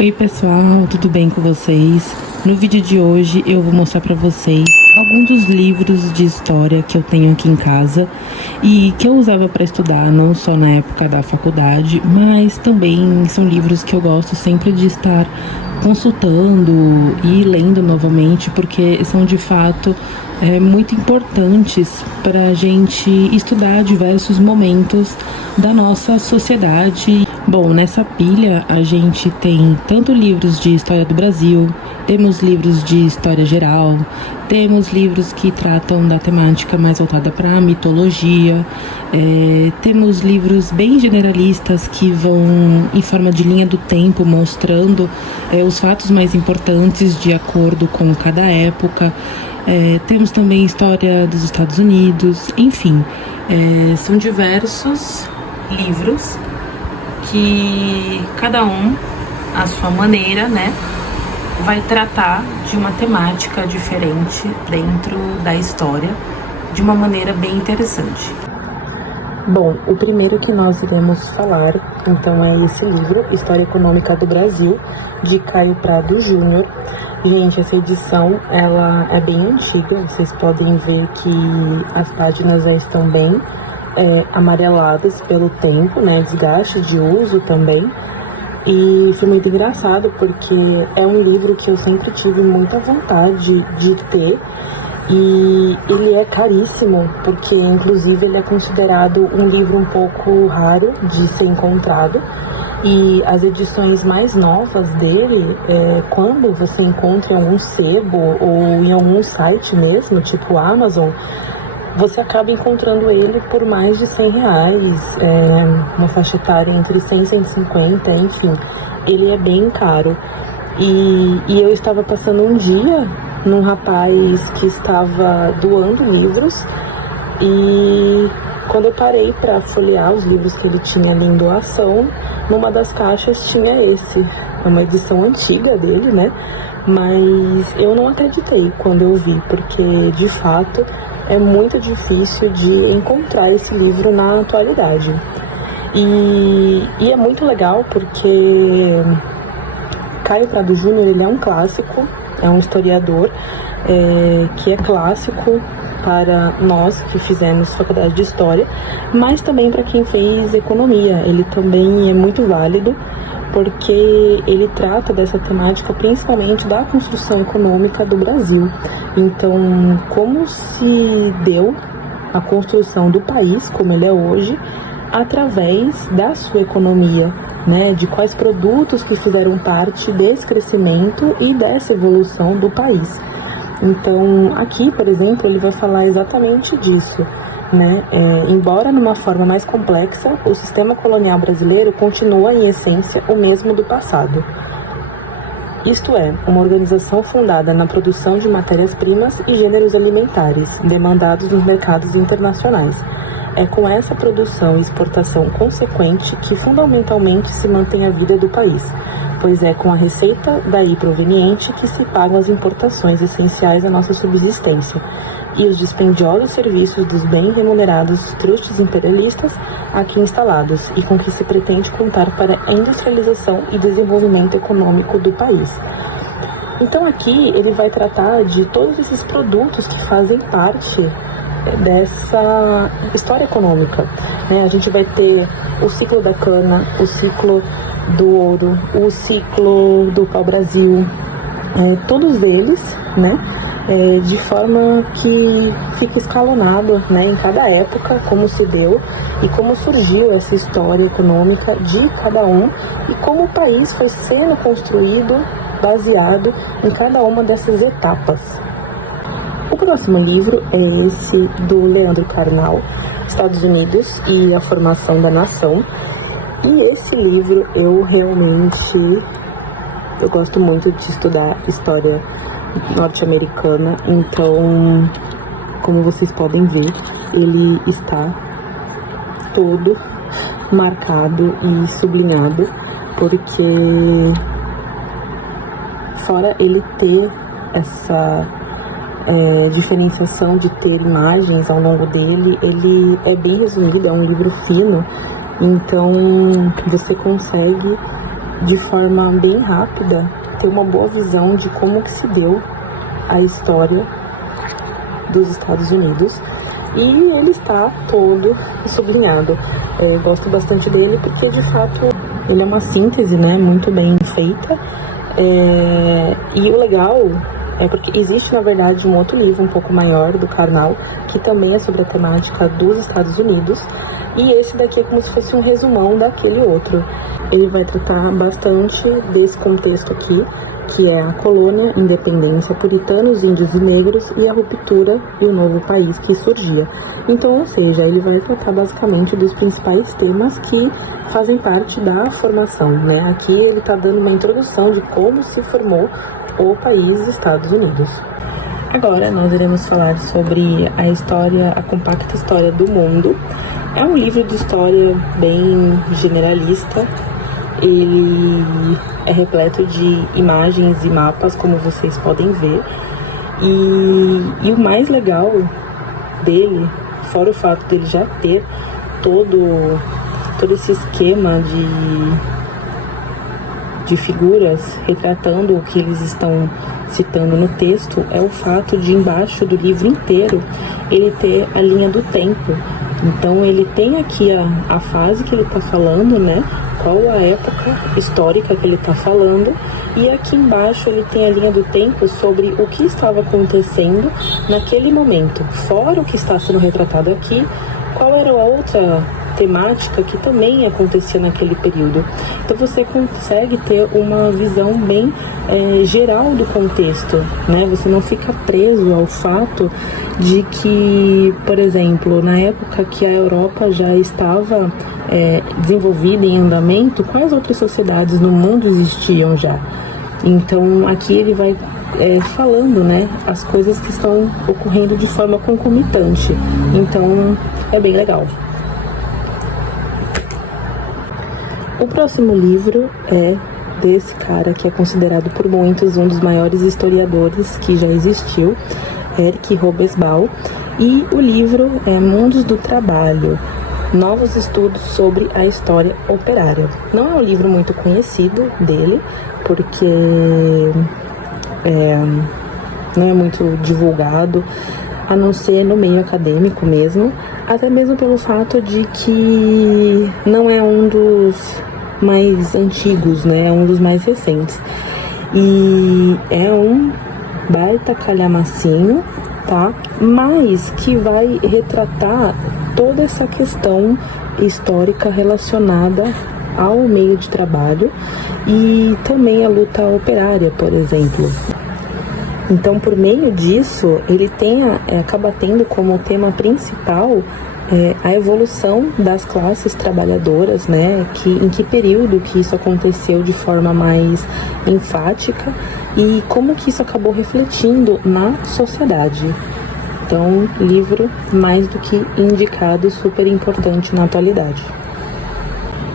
Oi pessoal, tudo bem com vocês? No vídeo de hoje eu vou mostrar para vocês alguns dos livros de história que eu tenho aqui em casa e que eu usava para estudar não só na época da faculdade, mas também são livros que eu gosto sempre de estar consultando e lendo novamente, porque são de fato muito importantes para a gente estudar diversos momentos da nossa sociedade. Bom, nessa pilha a gente tem tanto livros de história do Brasil, temos livros de história geral, temos livros que tratam da temática mais voltada para a mitologia, temos livros bem generalistas que vão em forma de linha do tempo, mostrando os fatos mais importantes de acordo com cada época. Temos também história dos Estados Unidos, enfim, são diversos livros que cada um, à sua maneira, né, vai tratar de uma temática diferente dentro da história, de uma maneira bem interessante. Bom, o primeiro que nós iremos falar, então, é esse livro, História Econômica do Brasil, de Caio Prado Júnior. Gente, essa edição, ela é bem antiga, vocês podem ver que as páginas já estão bem amareladas pelo tempo, né, desgaste de uso também. E foi muito engraçado porque é um livro que eu sempre tive muita vontade de ter, e ele é caríssimo, porque inclusive ele é considerado um livro um pouco raro de ser encontrado. E as edições mais novas dele, quando você encontra em algum sebo ou em algum site mesmo, tipo Amazon, você acaba encontrando ele por mais de R$100, uma faixa etária entre 100 e 150, enfim, ele é bem caro. E eu estava passando um dia num rapaz que estava doando livros, e quando eu parei para folhear os livros que ele tinha ali em doação, numa das caixas tinha esse. É uma edição antiga dele, né? Mas eu não acreditei quando eu vi, porque de fato é muito difícil de encontrar esse livro na atualidade. E é muito legal porque Caio Prado Júnior, ele é um clássico, é um historiador que é clássico para nós que fizemos faculdade de História, mas também para quem fez Economia. Ele também é muito válido, porque ele trata dessa temática principalmente da construção econômica do Brasil. Então, como se deu a construção do país como ele é hoje, através da sua economia, né? De quais produtos que fizeram parte desse crescimento e dessa evolução do país. Então, aqui, por exemplo, ele vai falar exatamente disso, né? Embora numa forma mais complexa, o sistema colonial brasileiro continua, em essência, o mesmo do passado. Isto é, uma organização fundada na produção de matérias-primas e gêneros alimentares, demandados nos mercados internacionais. É com essa produção e exportação consequente que fundamentalmente se mantém a vida do país, pois é com a receita daí proveniente que se pagam as importações essenciais à nossa subsistência e os dispendiosos serviços dos bem remunerados trustes imperialistas aqui instalados, e com que se pretende contar para a industrialização e desenvolvimento econômico do país. Então aqui ele vai tratar de todos esses produtos que fazem parte dessa história econômica, né? A gente vai ter o ciclo da cana, o ciclo do ouro, o ciclo do pau-brasil, todos eles, né? De forma que fica escalonado, né, em cada época, como se deu e como surgiu essa história econômica de cada um, e como o país foi sendo construído baseado em cada uma dessas etapas. O próximo livro é esse do Leandro Carnal, Estados Unidos e a Formação da Nação. E esse livro eu gosto muito de estudar história norte-americana, então, como vocês podem ver, ele está todo marcado e sublinhado, porque fora ele ter essa diferenciação de ter imagens ao longo dele, ele é bem resumido, é um livro fino, então você consegue de forma bem rápida, ter uma boa visão de como que se deu a história dos Estados Unidos. E ele está todo sublinhado. Gosto bastante dele porque, de fato, ele é uma síntese, né, muito bem feita. E o legal é porque existe, na verdade, um outro livro um pouco maior do Karnal, que também é sobre a temática dos Estados Unidos. E esse daqui é como se fosse um resumão daquele outro. Ele vai tratar bastante desse contexto aqui, que é a colônia, independência, puritanos, índios e negros e a ruptura e o novo país que surgia. Então, ou seja, ele vai tratar basicamente dos principais temas que fazem parte da formação, né? Aqui ele está dando uma introdução de como se formou o país Estados Unidos. Agora nós iremos falar sobre a história, a compacta história do mundo. É um livro de história bem generalista. Ele é repleto de imagens e mapas, como vocês podem ver. E o mais legal dele, fora o fato dele já ter todo esse esquema de figuras retratando o que eles estão citando no texto, é o fato de embaixo do livro inteiro ele ter a linha do tempo. Então ele tem aqui a fase que ele está falando, né? Qual a época histórica que ele está falando, e aqui embaixo ele tem a linha do tempo sobre o que estava acontecendo naquele momento. Fora o que está sendo retratado aqui, qual era a outra temática que também acontecia naquele período. Então você consegue ter uma visão bem geral do contexto, né? Você não fica preso ao fato de que, por exemplo, na época que a Europa já estava desenvolvida em andamento, quais outras sociedades no mundo existiam já? Então aqui ele vai falando, né, as coisas que estão ocorrendo de forma concomitante. Então é bem legal. O próximo livro é desse cara que é considerado por muitos um dos maiores historiadores que já existiu, Erich Hobsbawm, e o livro é Mundos do Trabalho, Novos Estudos sobre a História Operária. Não é um livro muito conhecido dele, porque não é muito divulgado, a não ser no meio acadêmico mesmo, até mesmo pelo fato de que não é um dos mais antigos, né? É um dos mais recentes. E é um baita calhamacinho, tá? Mas que vai retratar toda essa questão histórica relacionada ao meio de trabalho e também a luta operária, por exemplo. Então, por meio disso, ele acaba tendo como tema principal a evolução das classes trabalhadoras, né? Em que período que isso aconteceu de forma mais enfática e como que isso acabou refletindo na sociedade. Então, livro mais do que indicado, super importante na atualidade.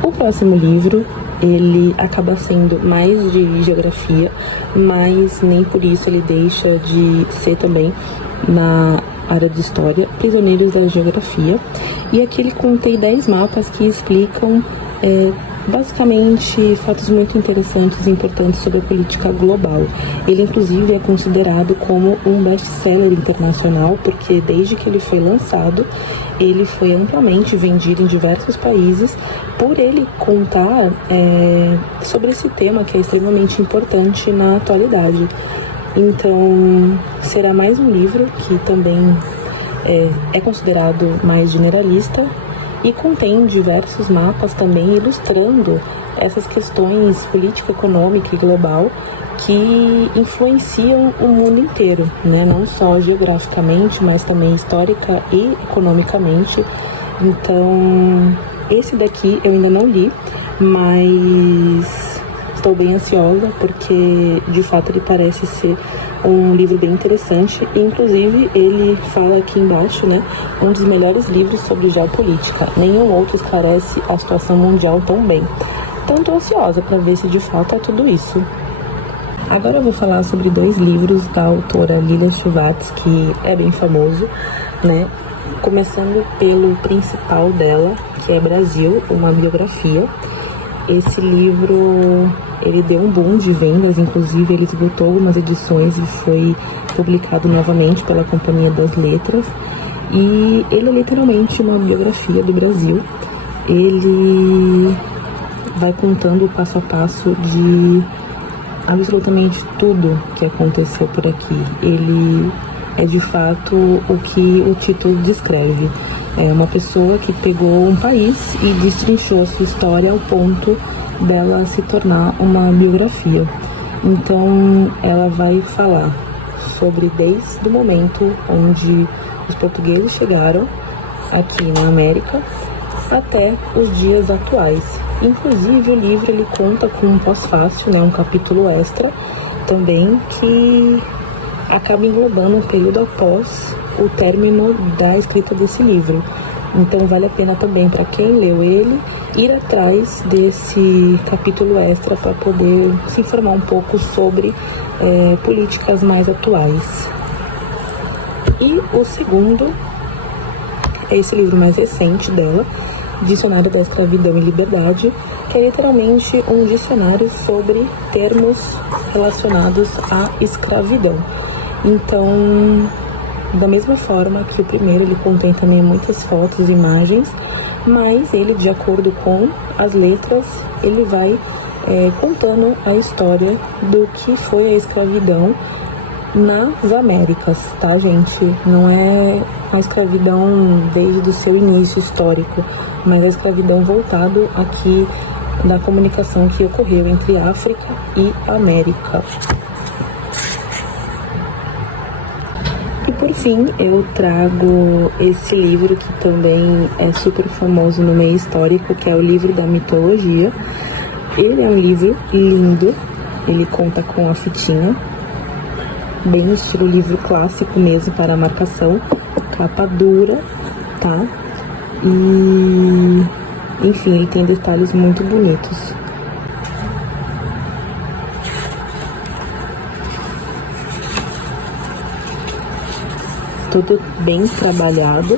O próximo livro, ele acaba sendo mais de geografia, mas nem por isso ele deixa de ser também na área de história, Prisioneiros da Geografia. E aqui ele contém 10 mapas que explicam basicamente fatos muito interessantes e importantes sobre a política global. Ele inclusive é considerado como um best-seller internacional, porque desde que ele foi lançado, ele foi amplamente vendido em diversos países por ele contar sobre esse tema que é extremamente importante na atualidade. Então, será mais um livro que também é considerado mais generalista e contém diversos mapas também ilustrando essas questões política, econômica e global que influenciam o mundo inteiro, né? Não só geograficamente, mas também histórica e economicamente. Então, esse daqui eu ainda não li, mas estou bem ansiosa porque de fato ele parece ser um livro bem interessante e inclusive ele fala aqui embaixo, né, um dos melhores livros sobre geopolítica. Nenhum outro esclarece a situação mundial tão bem. Então estou ansiosa para ver se de fato é tudo isso. Agora eu vou falar sobre 2 livros da autora Lilia Shevardz, que é bem famoso, né? Começando pelo principal dela, que é Brasil, uma biografia. Esse livro, ele deu um boom de vendas, inclusive ele esgotou algumas edições e foi publicado novamente pela Companhia das Letras. E ele é literalmente uma biografia do Brasil. Ele vai contando o passo a passo de absolutamente tudo que aconteceu por aqui. Ele é de fato o que o título descreve. É uma pessoa que pegou um país e destrinchou a sua história ao ponto dela se tornar uma biografia. Então ela vai falar sobre desde o momento onde os portugueses chegaram aqui na América até os dias atuais. Inclusive o livro ele conta com um pós-fácil, né, um capítulo extra também que acaba englobando um período após o término da escrita desse livro. Então vale a pena também para quem leu ele ir atrás desse capítulo extra para poder se informar um pouco sobre políticas mais atuais. E o segundo é esse livro mais recente dela, Dicionário da Escravidão e Liberdade, que é literalmente um dicionário sobre termos relacionados à escravidão. Então, da mesma forma que o primeiro, ele contém também muitas fotos e imagens, mas ele, de acordo com as letras, ele vai contando a história do que foi a escravidão nas Américas, tá, gente? Não é a escravidão desde o seu início histórico, mas a escravidão voltado aqui da comunicação que ocorreu entre África e América. E por fim, eu trago esse livro que também é super famoso no meio histórico, que é o livro da mitologia. Ele é um livro lindo, ele conta com a fitinha, bem no estilo livro clássico mesmo para a marcação, capa dura, tá? E, enfim, ele tem detalhes muito bonitos. Tudo bem trabalhado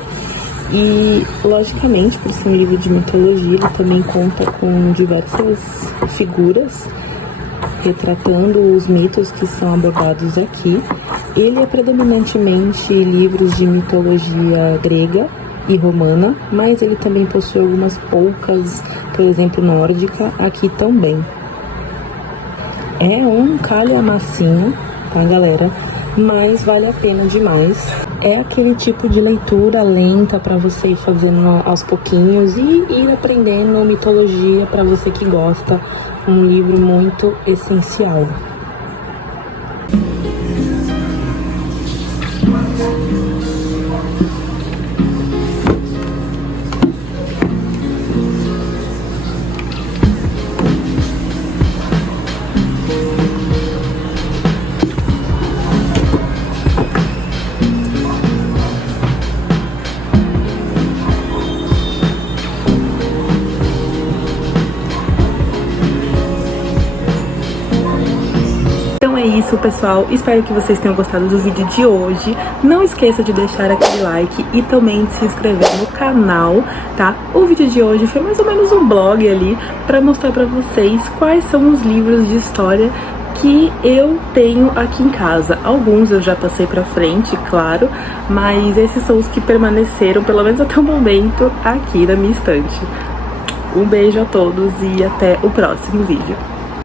e, logicamente, por ser um livro de mitologia, ele também conta com diversas figuras retratando os mitos que são abordados aqui. Ele é predominantemente livros de mitologia grega e romana, mas ele também possui algumas poucas, por exemplo, nórdica, aqui também. É um calhamacinho, tá, galera? Mas vale a pena demais. É aquele tipo de leitura lenta para você ir fazendo aos pouquinhos e ir aprendendo mitologia para você que gosta. Um livro muito essencial. Então é isso, pessoal, espero que vocês tenham gostado do vídeo de hoje. Não esqueça de deixar aquele like e também de se inscrever no canal, tá? O vídeo de hoje foi mais ou menos um blog ali para mostrar para vocês quais são os livros de história que eu tenho aqui em casa. Alguns eu já passei pra frente, claro, mas esses são os que permaneceram, pelo menos até o momento, aqui na minha estante. Um beijo a todos e até o próximo vídeo.